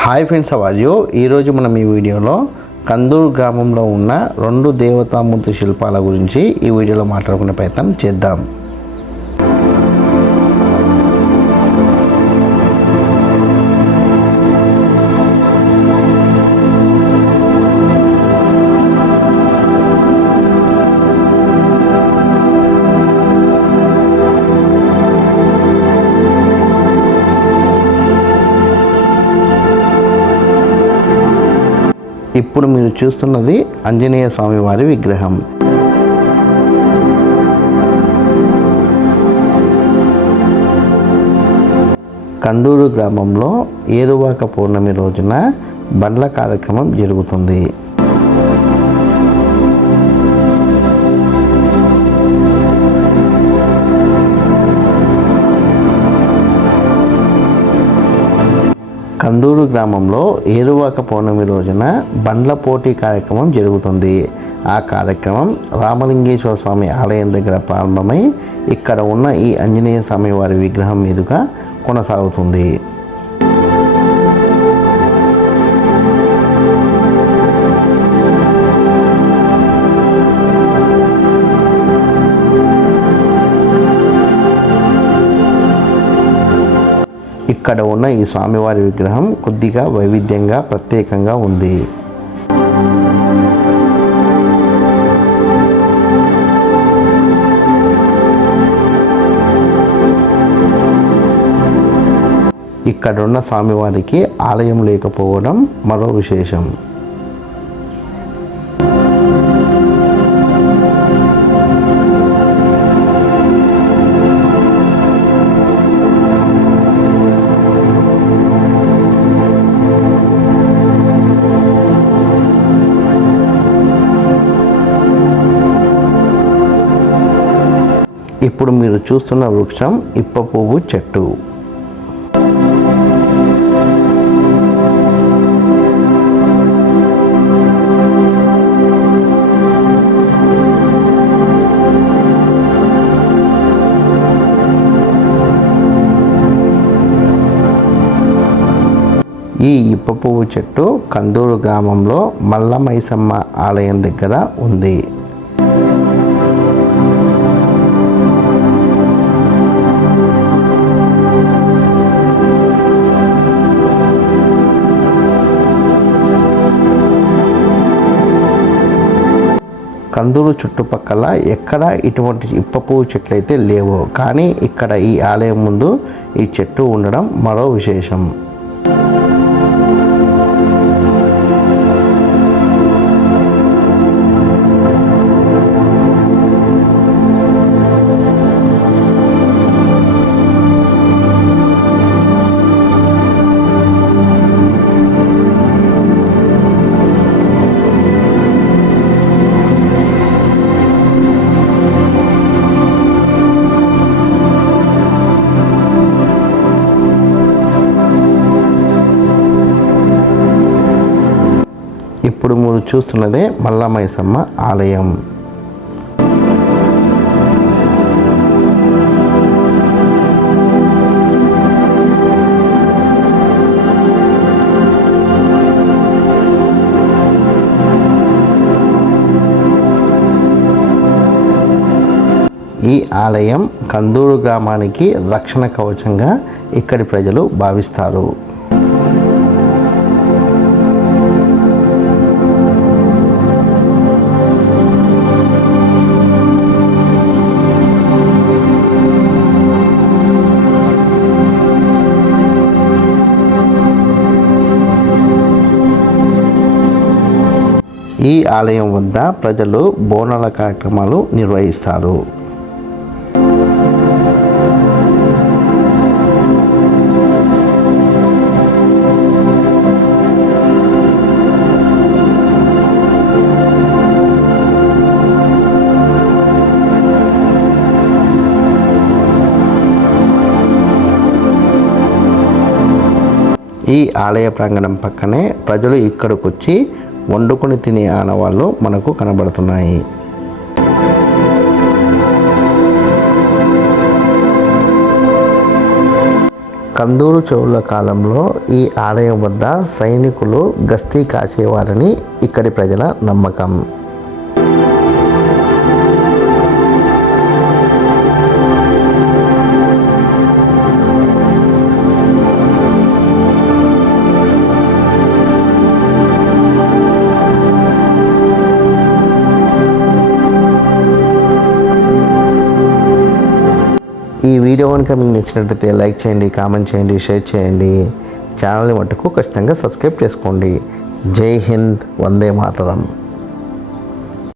Hi friends, how are you? ఈరోజు మనం ఈ వీడియోలో కందూరు గ్రామంలో ఉన్న 2 దేవతామూర్తి శిల్పాల గురించి ఈ వీడియోలో మాట్లాడుకునే ప్రయత్నం చేద్దాం. ఇప్పుడు మీరు చూస్తున్నది ఆంజనేయ స్వామి వారి విగ్రహం. కందూరు గ్రామంలో ఏరువాక పౌర్ణమి రోజున బండ్ల కార్యక్రమం జరుగుతుంది. కందూరు గ్రామంలో ఏరువాక పౌర్ణమి రోజున బండ్ల పోటీ కార్యక్రమం జరుగుతుంది. ఆ కార్యక్రమం రామలింగేశ్వర స్వామి ఆలయం దగ్గర ప్రారంభమై ఇక్కడ ఉన్న ఈ ఆంజనేయ స్వామి వారి విగ్రహం మీదుగా కొనసాగుతుంది. ఇక్కడ ఉన్న ఈ స్వామివారి విగ్రహం కొద్దిగా వైవిధ్యంగా ప్రత్యేకంగా ఉంది. ఇక్కడున్న స్వామివారికి ఆలయం లేకపోవడం మరో విశేషం. ఇప్పుడు మీరు చూస్తున్న వృక్షం ఇప్ప పువ్వు చెట్టు. ఈ ఇప్ప పువ్వు చెట్టు కందూరు గ్రామంలో మల్లమైసమ్మ ఆలయం దగ్గర ఉంది. కందూరు చుట్టుపక్కల ఎక్కడ ఇటువంటి ఇప్ప పువ్వు చెట్లు అయితే లేవు, కానీ ఇక్కడ ఈ ఆలయం ముందు ఈ చెట్టు ఉండడం మరో విశేషం. ఇప్పుడు మీరు చూస్తున్నదే మల్లమైసమ్మ ఆలయం. ఈ ఆలయం కందూరు గ్రామానికి రక్షణ కవచంగా ఇక్కడి ప్రజలు భావిస్తారు. ఈ ఆలయం వద్ద ప్రజలు బోనాల కార్యక్రమాలు నిర్వహిస్తారు. ఈ ఆలయ ప్రాంగణం పక్కనే ప్రజలు ఇక్కడికి వచ్చి వండుకొని తినే ఆనవాళ్ళు మనకు కనబడుతున్నాయి. కందూరు చోళుల కాలంలో ఈ ఆలయం వద్ద సైనికులు గస్తీ కాచేవారని ఇక్కడి ప్రజల నమ్మకం. ఈ వీడియో కనుక మీకు నచ్చినట్లయితే లైక్ చేయండి, కామెంట్ చేయండి, షేర్ చేయండి. ఛానల్ని మట్టుకు ఖచ్చితంగా సబ్స్క్రైబ్ చేసుకోండి. జై హింద్, వందే మాతరం.